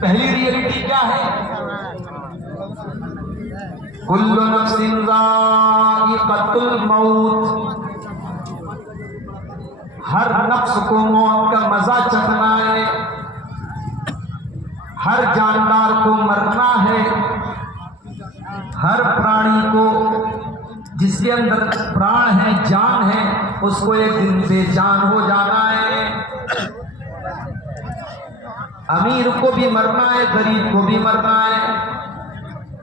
पहली रियलिटी क्या है? कुल्लु नफ्सिन ज़ाइक़तुल मौत, हर नफ्स को मौत का मजा चखना है, हर जानदार को मरना है, हर प्राणी को जिसके अंदर प्राण है, जान है, उसको एक दिन बेजान हो जाना है। अमीर को भी मरना है, गरीब को भी मरना है,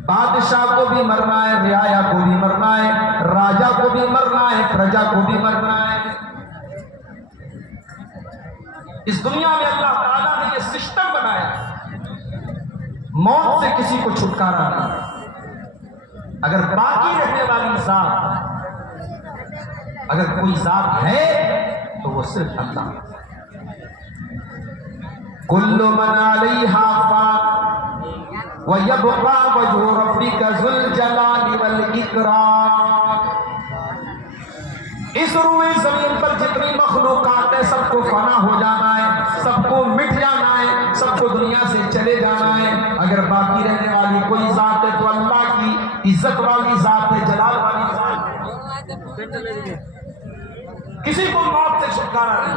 बादशाह को भी मरना है, रियाया को भी मरना है, राजा को भी मरना है, प्रजा को भी मरना है। इस दुनिया में अल्लाह ताला ने ये सिस्टम बनाया, मौत से किसी को छुटकारा नहीं। अगर बाकी रहने वाली जात, अगर कोई जात है तो वो सिर्फ अल्लाह। कुल्लु मन अलैहा फान व यबका वजहु रब्बिका ज़ुल जलाली वल इकराम। इस रूए ज़मीन पर जितनी मखलूकात है सबको फना हो जाना है, सबको मिट जाना है, सबको दुनिया से चले जाना है। अगर बाकी रहने वाली कोई जात है तो अल्लाह की इज्जत वाली जात है, जलाल वाली जात है। किसी को मौत से छुटकारा नहीं।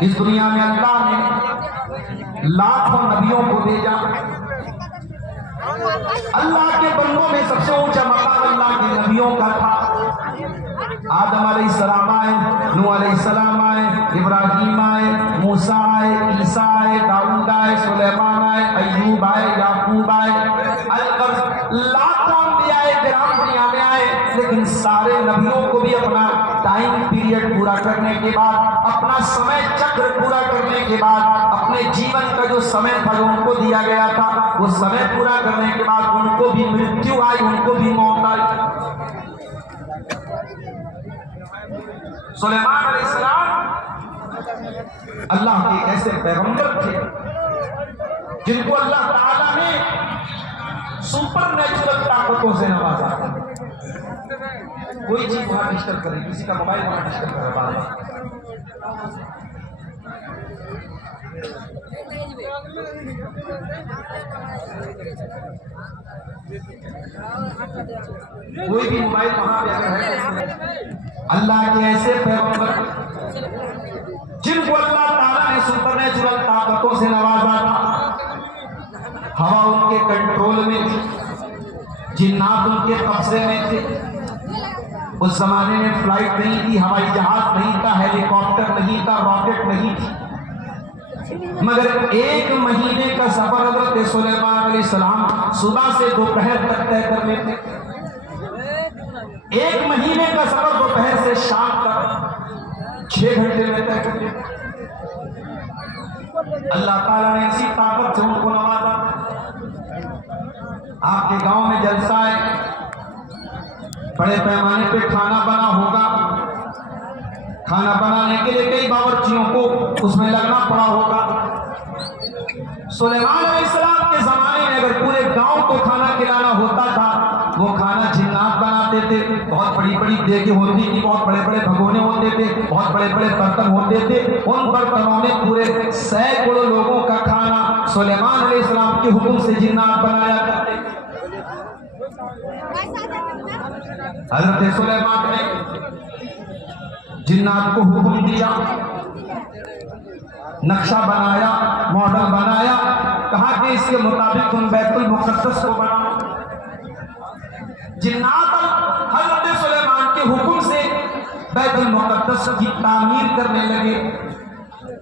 इस दुनिया में अल्लाह ने लाखों नबियों को भेजा। अल्लाह के बंदों में सबसे ऊंचा मकाम अल्लाह के नबियों का था। आदम अलैहिस्सलाम आए, नूह अलैहिस्सलाम आए, इब्राहिम आए, मूसा आए, ईसा आए, दाऊद आए, सुलेमान आए, अय्यूब आए, याकूब आए, लाखों अंबिया किराम दुनिया में आए। लेकिन सारे नबियों को भी अपना टाइम पीरियड पूरा करने के बाद, अपना समय चक्र पूरा करने के बाद, अपने जीवन का जो समय था जो उनको दिया गया था, वो समय पूरा करने के बाद उनको भी मृत्यु आई, उनको भी मौत आई। सुलेमान अलैहिस्सलाम अल्लाह के ऐसे पैगंबर थे जिनको अल्लाह ताला ने सुपर नेचुरल ताकतों से नवाजा। कोई चीज वहां डिस्टर्ब करे, किसी का मोबाइल वहां डिस्टर्ब करे बार बार। कोई भी मोबाइल वहां पे अगर है, अल्लाह के ऐसे पैगंबर जिनको अल्लाह ताला ने सुपरनेचुरल ताकतों से नवाजा था। हवा उनके कंट्रोल में थी, जिन्नात उनके कब्जे में थे। उस जमाने में फ्लाइट नहीं थी, हवाई जहाज नहीं था, हेलीकॉप्टर नहीं था, रॉकेट नहीं थी, मगर 1 महीने का सफर हज़रत सुलेमान अलैहिस्सलाम सुबह से दोपहर तक तय कर लेते। 1 महीने का सफर दोपहर से शाम तक 6 घंटे में तय कर लेते। अल्लाह ताला ने इसी ताकत से उनको नवाजा। आपके गांव में जलसा है, बड़े पैमाने पे खाना बना होगा, खाना बनाने के लिए कई बावर्चियों को उसमें लगना पड़ा होगा। सुलेमान अलैहिस्सलाम के जमाने में अगर पूरे गांव को खाना खिलाना होता था, वो खाना जिन्नात बनाते थे। बहुत बड़ी बड़ी देगी होती थी, बहुत बड़े बड़े भगोने होते थे, बहुत बड़े बड़े बर्तन होते थे। उन बर्तनों में पूरे सैकड़ों लोगों का खाना सुलेमान अलैहिस्सलाम के हुक्म से जिन्नात बनाया करते। हज़रत सुलेमान ने जिन्नात को हुक्म दिया, नक्शा बनाया, मॉडल बनाया, कहा कि इसके मुताबिक तुम बैतुल मुक़द्दस को बनाओ। जिन्नात हज़रत सुलेमान के हुक्म से बैतुल मुक़द्दस की तामीर करने लगे।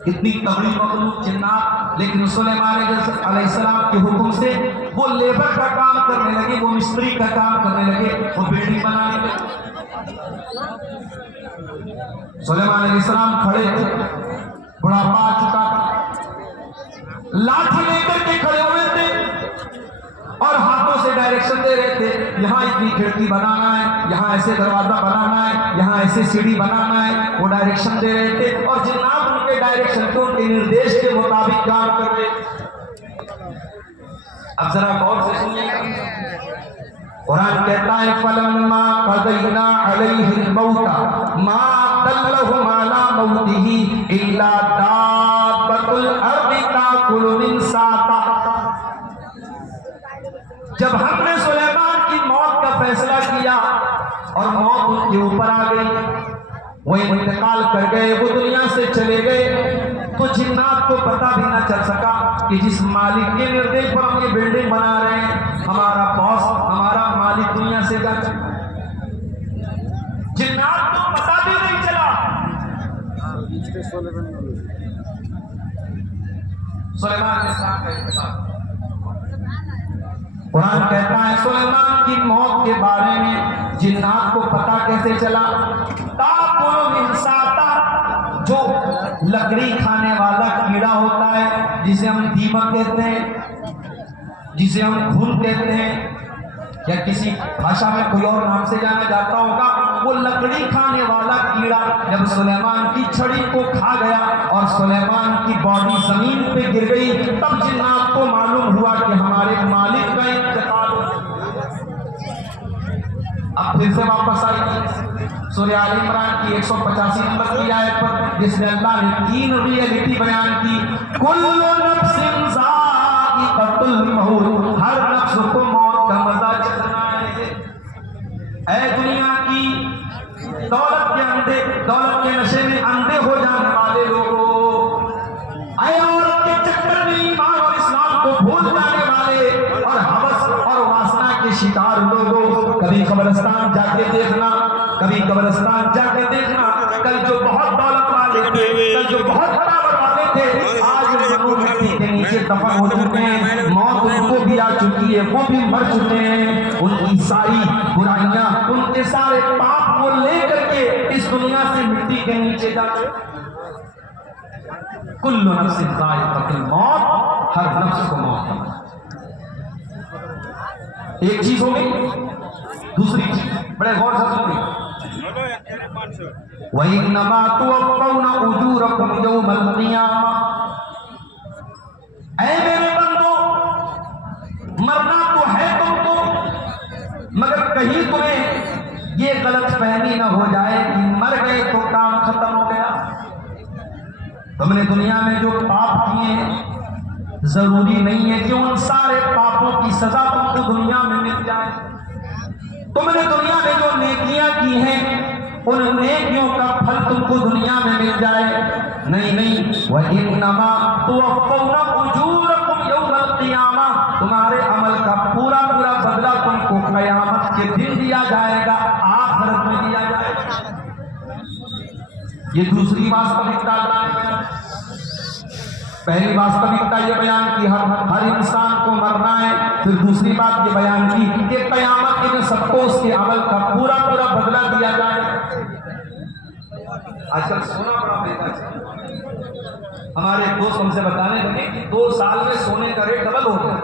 इतनी तगड़ी मखलूक जिन्नात, लेकिन सुलेमान अलैहिस्सलाम के हुक्म से वो लेबर का काम करने लगे, वो मिस्त्री का काम करने लगे, वो बिल्डिंग बनाने लगे। सुलेमान अलैहिस्सलाम खड़े थे, बुढ़ापा आ चुका था, लाठी लेकर के खड़े हुए थे और हाथों से डायरेक्शन दे रहे थे। यहाँ इतनी खिड़की बनाना है, यहाँ ऐसे दरवाजा बनाना है, यहाँ ऐसे सीढ़ी बनाना है, वो डायरेक्शन दे रहे थे। और जिन्नात उनके डायरेक्शन के, उनके निर्देश के मुताबिक काम कर रहे। अब जरा गौर से सुनिएगा, कुरान कहता है फलम्मा क़ज़यना अलैहिल मौत मा दल्लहुम अला मौतिही इल्ला दाब्बतुल अर्दि ताकुलु मिन साता। जब हमने सुलेमान की मौत का फैसला किया और मौत उनके ऊपर आ गई, वो इंतकाल कर गए, वो दुनिया से चले गए, तो जिन्नात को पता भी ना चल सका कि जिस मालिक के निर्देश पर हम ये बिल्डिंग बना रहे हैं, हमारा बॉस, हमारा मालिक दुनिया से जा चुका। जिन्नात को पता भी नहीं चला। सुलेमान के साथ का इंतकाल। कुरान कहता है सुलेमान की मौत के बारे में जिन्नात को पता कैसे चला। ताकुलु मिन साता, जो लकड़ी खाने वाला कीड़ा होता है, जिसे हम दीमक कहते हैं, जिसे हम घुन कहते हैं, या किसी भाषा में कोई और नाम से जाना जाता होगा, वो लकड़ी खाने वाला कीड़ा जब सुलेमान की छड़ी को खा गया और सुलेमान की बॉडी जमीन पे गिर गई, तब जिन्नात को मालूम हुआ कि हमारे मालिक का इंतकाल हो। अब फिर से वापस आई सूरह आल इमरान की 185 नंबर की आयत पर, जिसमें अल्लाह ने 3 रियलिटी बयान की। कुल्लु नफ्सिन ज़ाइक़तुल मौत, हर नफ्स को मौत का मजा चखना है। ऐ दुनिया की दौलत के नशे में अंधे हो जाने वाले लोगों, ऐ औरत के चक्कर में ईमान और इस्लाम को भूल जाने वाले और हवस और वासना के शिकार लोगों, कभी कब्रिस्तान जाके देखना, कभी कब्रिस्तान जाके देखना। कल जो बहुत दौलत वाले थे, कल जो बहुत पावर वाले थे, आज मिट्टी के नीचे दफन हो चुके हैं, मौत उनको भी आ चुकी है, वो भी मर चुके हैं। उनकी सारी बुराइयां, उनके सारे पाप वो लेकर के इस दुनिया से मिट्टी के नीचे जा चुके। कुल्लु नफ्सिन ज़ाइक़तुल मौत, हर नफ्स को मौत का। एक चीज हो गई, दूसरी चीज बड़े गौर से सुनिए। वइन्नमा तुवफ़्फ़ौना उजूरकुम यौमल क़ियामह, ऐ मेरे बंदो, मरना तो है तुमको, मगर कहीं तुम्हें ये गलतफहमी न हो जाए कि मर गए तो काम खत्म हो गया। तुमने दुनिया में जो पाप किए, जरूरी नहीं है कि उन सारे पापों की सजा तुमको दुनिया में मिल जाए। तुमने दुनिया में जो नेकियां की हैं, उन नेकियों का फल तुमको दुनिया में मिल जाए। नहीं, वइन्नमा तुवफ़्फ़ौना उजूरकुम यौमल क़ियामह, तुम्हारे अमल का पूरा बदला तुमको क़यामत के दिन दिया जाएगा, आखिरत में दिया जाएगा। ये दूसरी वास्तविकता अल्लाह ने बयान। पहली वास्तविकता ये बयान की हर इंसान को मरना है। फिर दूसरी बात ये बयान की कि क़यामत के दिन सबको उसके अमल का पूरा बदला दिया जाए। आजकल सोना बड़ा महंगा है। हमारे दोस्त हमसे बताने लगे कि 2 साल में सोने का रेट डबल हो गया।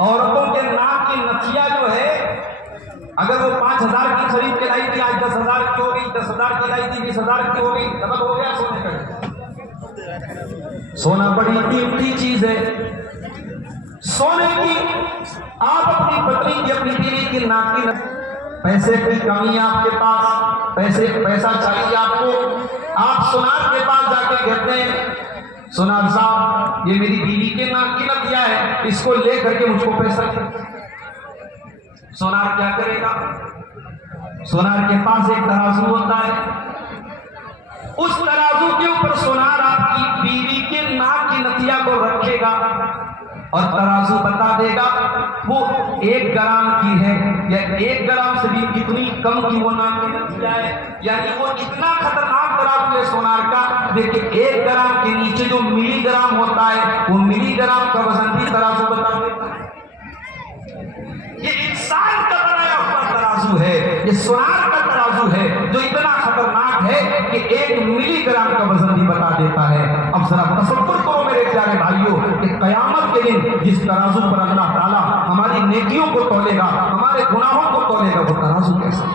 औरतों के नाक की नथिया जो है, अगर वो 5,000 की खरीद के लाई थी, आज 10,000 की हो गई, 10,000 की लाई थी, 20,000 की हो गई, डबल हो गया सोने का। सोना बड़ी कीमती चीज है। सोने की, आप अपनी पत्नी की, अपनी बीवी की नाक की, पैसे की कमी है आपके पास, पैसा चाहिए आपको, आप सुनार के पास जाके कहते हैं, सुनार साहब ये मेरी बीवी के नाक की नथिया है, इसको ले करके मुझको पैसा चाहिए। सोनार क्या करेगा? सोनार के पास एक तराजू होता है, उस तराजू के ऊपर सोनार आपकी बीवी के नाक की नथिया को रखेगा और तराजू बता देगा वो 1 ग्राम की है या 1 ग्राम से भी कितनी कम की वो नाक की नथिया है। यानी वो इतना खतरनाक तराजू है सोनार का। देखिए 1 ग्राम के नीचे जो मिलीग्राम होता है, वो मिलीग्राम का वजन भी तराजू बता देता है। ये इंसान का बनाया हुआ तराजू है, ये सोनार का तराजू है जो इतना खतरनाक है कि 1 मिलीग्राम का वजन भी बता देता है। अब जरा तसव्वुर करो मेरे प्यारे भाइयों कि कयामत के दिन जिस तराजू पर अल्लाह ताला हमारी नेकियों को तौलेगा, हमारे गुनाहों को तौलेगा, वो तराजू कैसा?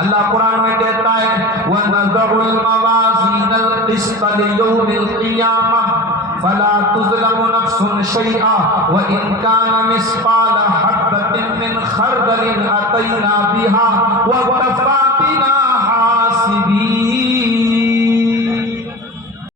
अल्लाह कुरान में कहता है वनज़उल मवाज़ीनल क़िस्त लियौमिल क़ियामह फला तुज़लमु नफ्सुन शैआ व इन कान मिस्क़ाला हब्बतिन मिन खरदलिन अतैना बिहा व कफ़ा बिना